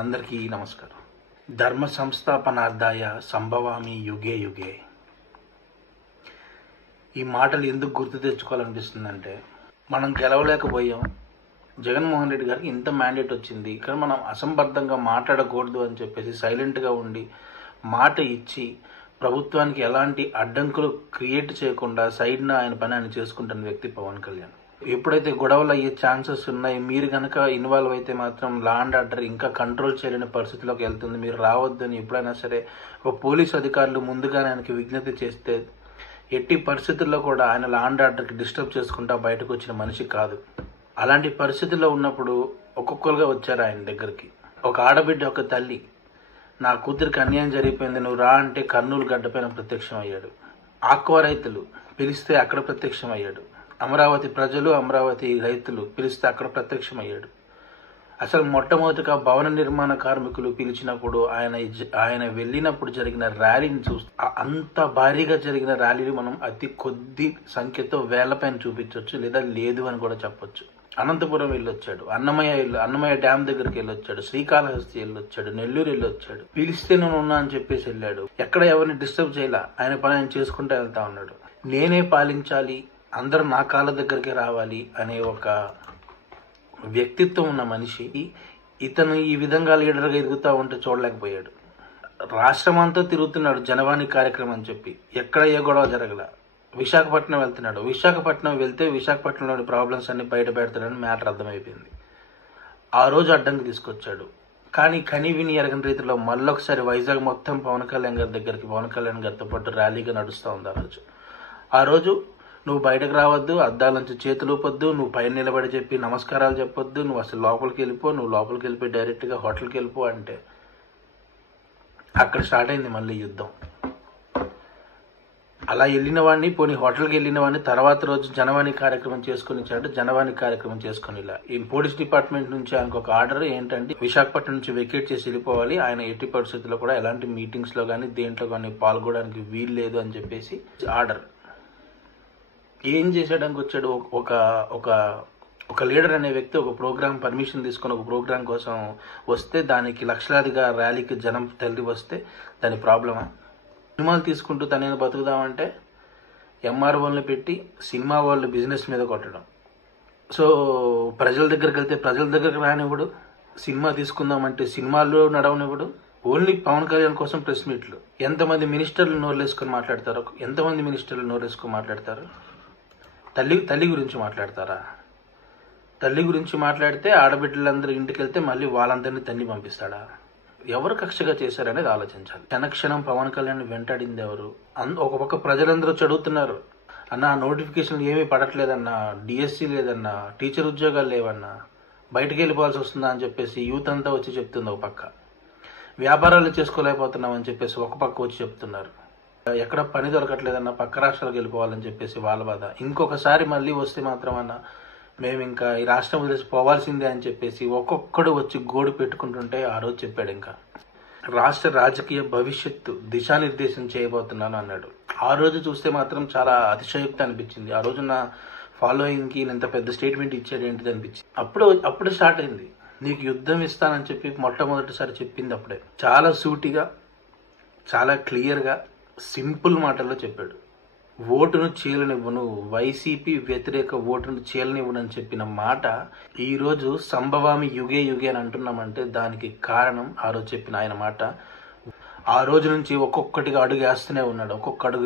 అందరికీ నమస్కారం. ధర్మ సంస్థాపనార్థాయ సంభవామి యుగే యుగే. ఈ మాటలు ఎందుకు గుర్తు తెచ్చుకోవాలనిపిస్తుందంటే, మనం గెలవలేకపోయాం, జగన్మోహన్ రెడ్డి గారికి ఇంత మ్యాండేట్ వచ్చింది, కానీ మనం అసంబద్ధంగా మాట్లాడకూడదు అని చెప్పేసి సైలెంట్గా ఉండి మాట ఇచ్చి ప్రభుత్వానికి ఎలాంటి అడ్డంకులు క్రియేట్ చేయకుండా సైడ్న ఆయన పని ఆయన చేసుకుంటున్న వ్యక్తి పవన్ కళ్యాణ్. ఎప్పుడైతే గొడవలు అయ్యే ఛాన్సెస్ ఉన్నాయి, మీరు కనుక ఇన్వాల్వ్ అయితే మాత్రం లా అండ్ ఆర్డర్ ఇంకా కంట్రోల్ చేయలేని పరిస్థితిలోకి వెళ్తుంది, మీరు రావద్దని ఎప్పుడైనా సరే ఒక పోలీస్ అధికారులు ముందుగానే ఆయనకి విజ్ఞప్తి చేస్తే ఎట్టి పరిస్థితుల్లో కూడా ఆయన లా అండ్ ఆర్డర్కి డిస్టర్బ్ చేసుకుంటా బయటకు వచ్చిన మనిషి కాదు. అలాంటి పరిస్థితుల్లో ఉన్నప్పుడు ఒక్కొక్కరుగా వచ్చారు ఆయన దగ్గరికి. ఒక ఆడబిడ్డ, ఒక తల్లి, నా కూతురికి అన్యాయం జరిగిపోయింది, నువ్వు రా అంటే కర్నూలు గడ్డపైన ప్రత్యక్షం అయ్యాడు. ఆక్వా రైతులు పిలిస్తే అక్కడ ప్రత్యక్షం అయ్యాడు. అమరావతి ప్రజలు, అమరావతి రైతులు పిలిస్తే అక్కడ ప్రత్యక్షం అయ్యాడు. అసలు మొట్టమొదటిగా భవన నిర్మాణ కార్మికులు పిలిచినప్పుడు ఆయన వెళ్ళినప్పుడు జరిగిన ర్యాలీని చూస్తే అంత భారీగా జరిగిన ర్యాలీని మనం అతి కొద్ది సంఖ్యతో వేళ్లపైన చూపించవచ్చు, లేదా లేదు అని కూడా చెప్పొచ్చు. అనంతపురం వెళ్ళొచ్చాడు, అన్నమయ్య డ్యామ్ దగ్గరికి వెళ్ళొచ్చాడు, శ్రీకాళహస్తి వెళ్ళొచ్చాడు, నెల్లూరు వెళ్ళొచ్చాడు. పిలిస్తే నేను ఉన్నా అని చెప్పేసి వెళ్ళాడు. ఎక్కడ ఎవరిని డిస్టర్బ్ చేయాల, ఆయన పని ఆయన చేసుకుంటూ వెళ్తా ఉన్నాడు. నేనే పాలించాలి, అందరూ నా కాళ్ళ దగ్గరికి రావాలి అనే ఒక వ్యక్తిత్వం ఉన్న మనిషి ఇతను ఈ విధంగా లీడర్గా ఎదుగుతూ ఉంటే చూడలేకపోయాడు. రాష్ట్రం అంతా తిరుగుతున్నాడు జనవాణి కార్యక్రమం అని చెప్పి, ఎక్కడ ఏ గొడవ జరగల. విశాఖపట్నం వెళ్తున్నాడు, విశాఖపట్నం వెళ్తే విశాఖపట్నంలోని ప్రాబ్లమ్స్ అన్ని బయట పెడతాడని మ్యాటర్ అర్థమైపోయింది. ఆ రోజు అడ్డంకి తీసుకొచ్చాడు. కానీ కని విని ఎరగని రీతిలో మళ్ళొకసారి వైజాగ్ మొత్తం పవన్ కళ్యాణ్ గారితో పాటు ర్యాలీగా నడుస్తూ ఉంది. ఆ రోజు నువ్వు బయటకు రావద్దు, అద్దాల నుంచి చేతులు ఊపొద్దు, నువ్వు పైన నిలబడి చెప్పి నమస్కారాలు చెప్పొద్దు, నువ్వు అసలు లోపలికి వెళ్ళిపోయి డైరెక్ట్గా హోటల్కి వెళ్ళిపో అంటే అక్కడ స్టార్ట్ అయింది మళ్ళీ యుద్ధం. అలా వెళ్ళిన వాడిని, పోనీ హోటల్కి వెళ్ళిన వాడిని తర్వాత రోజు జనవాణి కార్యక్రమం చేసుకుని ఇచ్చాడు. జనవాణి కార్యక్రమం చేసుకుని ఇలా ఈ పోలీస్ డిపార్ట్మెంట్ నుంచి ఆయనకు ఒక ఆర్డర్ ఏంటంటే, విశాఖపట్నం నుంచి వెకేట్ చేసి వెళ్ళిపోవాలి, ఆయన ఎట్టి పరిస్థితుల్లో కూడా ఎలాంటి మీటింగ్స్లో కానీ దేంట్లో కానీ పాల్గొనడానికి వీలు లేదు అని చెప్పేసి ఆర్డర్. ఏం చేసేయడానికి వచ్చాడు? ఒక లీడర్ అనే వ్యక్తి ఒక ప్రోగ్రామ్ పర్మిషన్ తీసుకొని ఒక ప్రోగ్రాం కోసం వస్తే దానికి లక్షలాదిగా ర్యాలీకి జనం తల్లి వస్తే దాని ప్రాబ్లమా? సినిమాలు తీసుకుంటూ తనేను బతుకుదామంటే ఎంఆర్ఓల్ని పెట్టి సినిమా వాళ్ళు బిజినెస్ మీద కొట్టడం. సో ప్రజల దగ్గరికి వెళ్తే ప్రజల దగ్గరికి రానివ్వడు, సినిమా తీసుకుందామంటే సినిమాల్లో నడవనివ్వడు. ఓన్లీ పవన్ కళ్యాణ్ కోసం ప్రెస్ మీట్లు. ఎంతమంది మినిస్టర్లు నోరులేసుకొని మాట్లాడతారు? తల్లి గురించి మాట్లాడతారా? తల్లి గురించి మాట్లాడితే ఆడబిడ్డలందరూ ఇంటికి వెళ్తే మళ్ళీ వాళ్ళందరినీ తల్లి పంపిస్తాడా? ఎవరు కక్షగా చేశారనేది ఆలోచించాలి. క్షణక్షణం పవన్ కళ్యాణ్ వెంటాడింది ఎవరు? ఒక పక్క ప్రజలందరూ చదువుతున్నారు, అన్న నోటిఫికేషన్లు ఏమీ పడట్లేదన్నా, డిఎస్సి లేదన్నా, టీచర్ ఉద్యోగాలు లేవన్నా, బయటికి వెళ్ళిపోవాల్సి వస్తుందా అని చెప్పేసి యూత్ అంతా వచ్చి చెప్తుంది. ఒక పక్క వ్యాపారాలు చేసుకోలేకపోతున్నాం అని చెప్పేసి ఒక పక్క వచ్చి చెప్తున్నారు. ఎక్కడ పని దొరకట్లేదన్నా పక్క రాష్ట్రాలకు వెళ్ళిపోవాలని చెప్పేసి వాళ్ళ బాధ. ఇంకొకసారి మళ్ళీ వస్తే మాత్రం అన్న మేము ఇంకా ఈ రాష్ట్రం వదిలేసి పోవాల్సిందే అని చెప్పేసి ఒక్కొక్కడు వచ్చి గోడు పెట్టుకుంటుంటే ఆ రోజు చెప్పాడు, ఇంకా రాష్ట్ర రాజకీయ భవిష్యత్తు దిశానిర్దేశం చేయబోతున్నాను అన్నాడు. ఆ రోజు చూస్తే మాత్రం చాలా అతిశయోక్తి అనిపించింది. ఆ రోజు నా ఫాలోయింగ్కి ఇంత పెద్ద స్టేట్మెంట్ ఇచ్చాడు ఏంటిది అనిపించింది. అప్పుడే స్టార్ట్ అయింది. నీకు యుద్ధం ఇస్తానని చెప్పి మొట్టమొదటిసారి చెప్పింది అప్పుడే. చాలా సూటిగా, చాలా క్లియర్గా, సింపుల్ మాటల్లో చెప్పాడు. ఓటును చీలనివ్వను, వైసీపీ వ్యతిరేక ఓటును చీలనివ్వనని చెప్పిన మాట ఈరోజు సంభవామి యుగే యుగే అని అంటున్నామంటే దానికి కారణం ఆ రోజు చెప్పిన ఆయన మాట. ఆ రోజు నుంచి ఒక్కొక్క అడుగు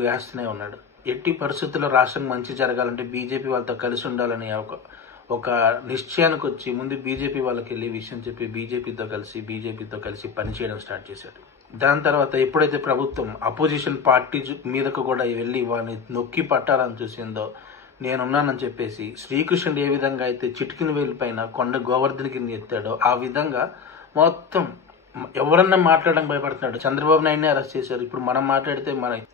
వేస్తూనే ఉన్నాడు. ఎట్టి పరిస్థితుల్లో రాష్ట్రం మంచి జరగాలంటే బీజేపీ వాళ్ళతో కలిసి ఉండాలని ఒక నిశ్చయానికి వచ్చి ముందు బీజేపీ వాళ్ళకి వెళ్ళి విషయం చెప్పి బీజేపీతో కలిసి పనిచేయడం స్టార్ట్ చేశాడు. దాని తర్వాత ఎప్పుడైతే ప్రభుత్వం అపోజిషన్ పార్టీ మీదకు కూడా వెళ్ళి వాడిని నొక్కి పట్టాలని చూసిందో, నేనున్నానని చెప్పేసి శ్రీకృష్ణుడు ఏ విధంగా అయితే చిటికిన వేలు పైన కొండ గోవర్ధన కింద ఎత్తాడో ఆ విధంగా మొత్తం ఎవరన్నా మాట్లాడడానికి భయపడుతున్నాడు. చంద్రబాబు నాయుడిని అరెస్ట్ చేశారు. ఇప్పుడు మనం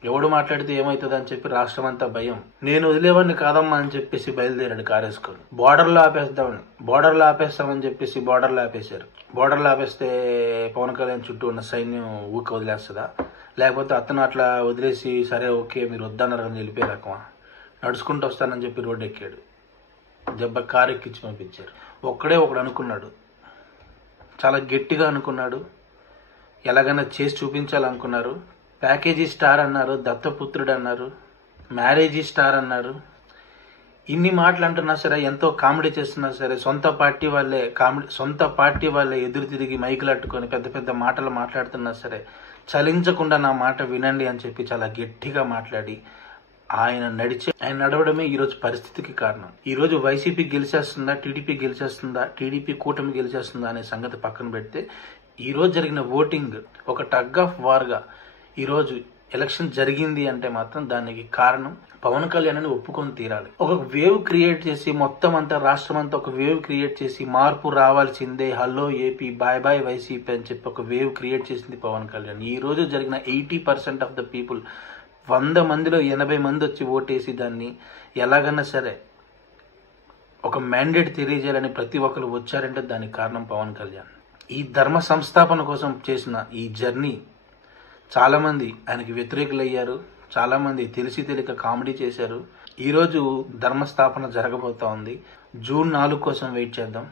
ఎవడు మాట్లాడితే ఏమవుతుంది అని చెప్పి రాష్ట్రం అంతా భయం. నేను వదిలేవాడిని కాదమ్మా అని చెప్పేసి బయలుదేరాడు కారేసుకొని. బోర్డర్లో ఆపేస్తామని చెప్పేసి బోర్డర్లో ఆపేశారు. బోర్డర్లో ఆపేస్తే పవన్ కళ్యాణ్ చుట్టూ ఉన్న సైన్యం ఊరికి వదిలేస్తుందా? లేకపోతే అతను అట్లా వదిలేసి సరే ఓకే మీరు వద్దన్నారు అని వెళ్ళిపోయే రకమా? నడుచుకుంటూ వస్తానని చెప్పి రోడ్డు ఎక్కాడు. దెబ్బ కారు ఎక్కించి పంపించారు. ఒకడు అనుకున్నాడు చాలా గట్టిగా అనుకున్నాడు. ఎలాగైనా చేసి చూపించాలనుకున్నారు. ప్యాకేజీ స్టార్ అన్నారు, దత్తపుత్రుడు అన్నారు, మ్యారేజీ స్టార్ అన్నారు. ఇన్ని మాటలు అంటున్నా సరే, ఎంతో కామెడీ చేస్తున్నా సరే, సొంత పార్టీ వాళ్ళే ఎదురు తిరిగి మైకులు అట్టుకొని పెద్ద పెద్ద మాటలు మాట్లాడుతున్నా సరే చలించకుండా నా మాట వినండి అని చెప్పి చాలా గట్టిగా మాట్లాడి ఆయన నడవడమే ఈరోజు పరిస్థితికి కారణం. ఈరోజు వైసీపీ గెలిచేస్తుందా, టీడీపీ కూటమి గెలిచేస్తుందా అనే సంగతి పక్కన పెడితే, ఈరోజు జరిగిన ఓటింగ్ ఒక టగ్ ఆఫ్ వార్గా ఈరోజు ఎలక్షన్ జరిగింది అంటే మాత్రం దానికి కారణం పవన్ కళ్యాణ్ అని ఒప్పుకొని తీరాలి. ఒక వేవ్ క్రియేట్ చేసి మొత్తం అంతా రాష్ట్రం అంతా ఒక వేవ్ క్రియేట్ చేసి మార్పు రావాల్సిందే, hello AP, bye bye YCP అని చెప్పి ఒక వేవ్ క్రియేట్ చేసింది పవన్ కళ్యాణ్. ఈ రోజు జరిగిన 80% ఆఫ్ ద పీపుల్, 100 మందిలో 80 మంది వచ్చి ఓటేసి దాన్ని ఎలాగన్నా సరే ఒక మ్యాండేట్ తెలియజేయాలని ప్రతి ఒక్కరు వచ్చారంటే దానికి కారణం పవన్ కళ్యాణ్. ఈ ధర్మ సంస్థాపన కోసం చేసిన ఈ జర్నీ చాలామంది ఆయనకి వ్యతిరేకులయ్యారు. చాలామంది తెలిసి తెలియక కామెడీ చేశారు. ఈరోజు ధర్మస్థాపన జరగబోతా ఉంది. జూన్ 4 కోసం వెయిట్ చేద్దాం.